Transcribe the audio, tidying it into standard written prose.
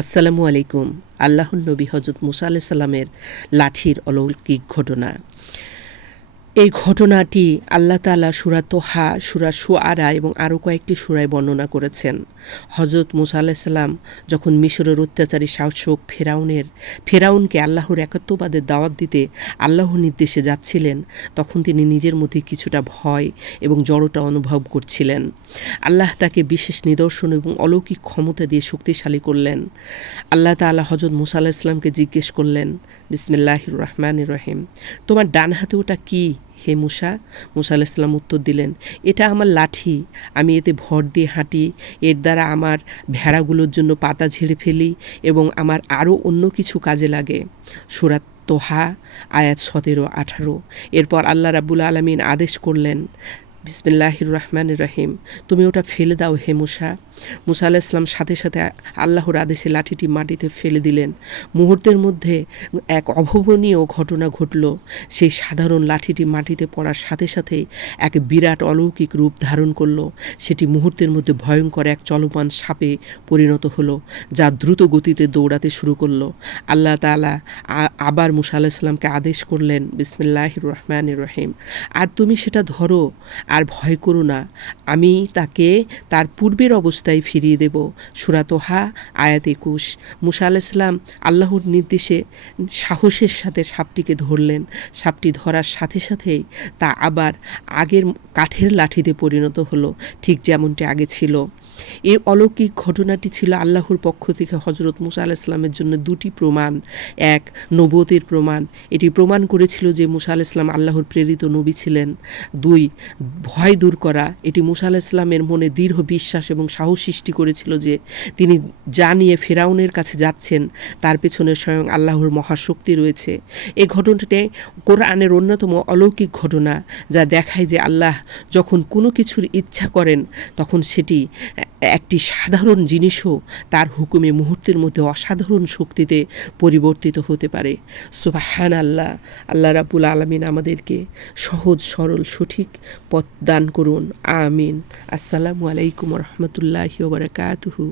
আসসালামু আলাইকুম। আল্লাহর নবী হজরত মুসা আলাইহিস সালামের লাঠির অলৌকিক ঘটনা। এই ঘটনাটি আল্লাহ তাআলা সূরা তোহা, সূরা শুআরা এবং আরও কয়েকটি সূরায় বর্ণনা করেছেন। হজরত মুসা আলাইহিস সালাম যখন মিশরের অত্যাচারী শাসক ফেরাউনকে আল্লাহর একাত্মবাদের দাওয়াত দিতে আল্লাহর নির্দেশে যাচ্ছিলেন, তখন তিনি নিজের মধ্যে কিছুটা ভয় এবং জড়তা অনুভব করছিলেন। আল্লাহ তাকে বিশেষ নিদর্শন এবং অলৌকিক ক্ষমতা দিয়ে শক্তিশালী করলেন। আল্লাহ তাআলা হজরত মুসা আলাইহিস সালামকে জিজ্ঞেস করলেন, বিসমিল্লাহির রহমানির রহিম, তোমার ডান হাতে ওটা কি হে মুসা? মুসা আলাইহিস সালাম উত্তর দিলেন, এটা আমার লাঠি। আমি এতে ভর দিয়ে হাঁটি, এর দ্বারা আমার ভেড়াগুলোর জন্য পাতা ঝেড়ে ফেলি এবং আমার আরও অন্য কিছু কাজে লাগে। সূরা তোহা আয়াত 17-18। এরপর আল্লাহ রাব্বুল আলামিন আদেশ করলেন, বিসমিল্লাহির রহমানির রহিম, তুমি ওটা ফেলে দাও হে মুসা। মুসা আলাইহিস সালাম সাথে সাথে আল্লাহর আদেশে লাঠিটি মাটিতে ফেলে দিলেন। মুহূর্তের মধ্যে এক অভাবনীয় ঘটনা ঘটল। সেই সাধারণ লাঠিটি মাটিতে পড়ার সাথে সাথেই এক বিরাট অলৌকিক রূপ ধারণ করল। সেটি মুহূর্তের মধ্যে ভয়ঙ্কর এক চলমান সাপে পরিণত হলো, যা দ্রুত গতিতে দৌড়াতে শুরু করলো। আল্লাহ তাআলা আবার মুসা আলাইহিস সালামকে আদেশ করলেন, বিসমিল্লাহির রহমানির রহিম, আর তুমি সেটা ধরো, আর ভয় করো না, আমি তাকে তার পূর্বের অবস্থায় ফিরিয়ে দেব। সূরা তোহা আয়াত 21। মুসা আলাইহিস সালাম আল্লাহর নির্দেশে সাহসের সাথে সাপটিকে ধরলেন। সাপটি ধরার সাথে সাথেই তা আবার আগের কাঠের লাঠিতে পরিণত হলো, ঠিক যেমনটি আগে ছিল। এই অলৌকিক ঘটনাটি ছিল আল্লাহর পক্ষ থেকে হজরত মুসা আলাইহিস সালামের জন্য দুটি প্রমাণ। এক, নবুয়তের প্রমাণ, এটি প্রমাণ করেছিল যে মুসা আলাইহিস সালাম আল্লাহর প্রেরিত নবী ছিলেন। দুই, ভয় দূর করা, এটি মুসা আলাইহিস সালামের মনে দৃঢ় বিশ্বাস এবং সাহস সৃষ্টি করেছিল যে তিনি যা নিয়ে ফেরাউনের কাছে যাচ্ছেন তার পেছনে স্বয়ং আল্লাহর মহাশক্তি রয়েছে। এই ঘটনাটি কোরআনের অন্যতম অলৌকিক ঘটনা, যা দেখায় যে আল্লাহ যখন কোনো কিছুর ইচ্ছা করেন তখন সেটি একটি সাধারণ জিনিসও তার হুকুমে মুহূর্তের মধ্যে অসাধারণ শক্তিতে পরিবর্তিত হতে পারে। সুবহানাল্লাহ। আল্লাহ রাব্বুল আলামিন আমাদেরকে সহজ সরল সঠিক পথ দান করুন। আমিন। আসসালামু আলাইকুম ওয়া রাহমাতুল্লাহি ওয়া বারাকাতুহু।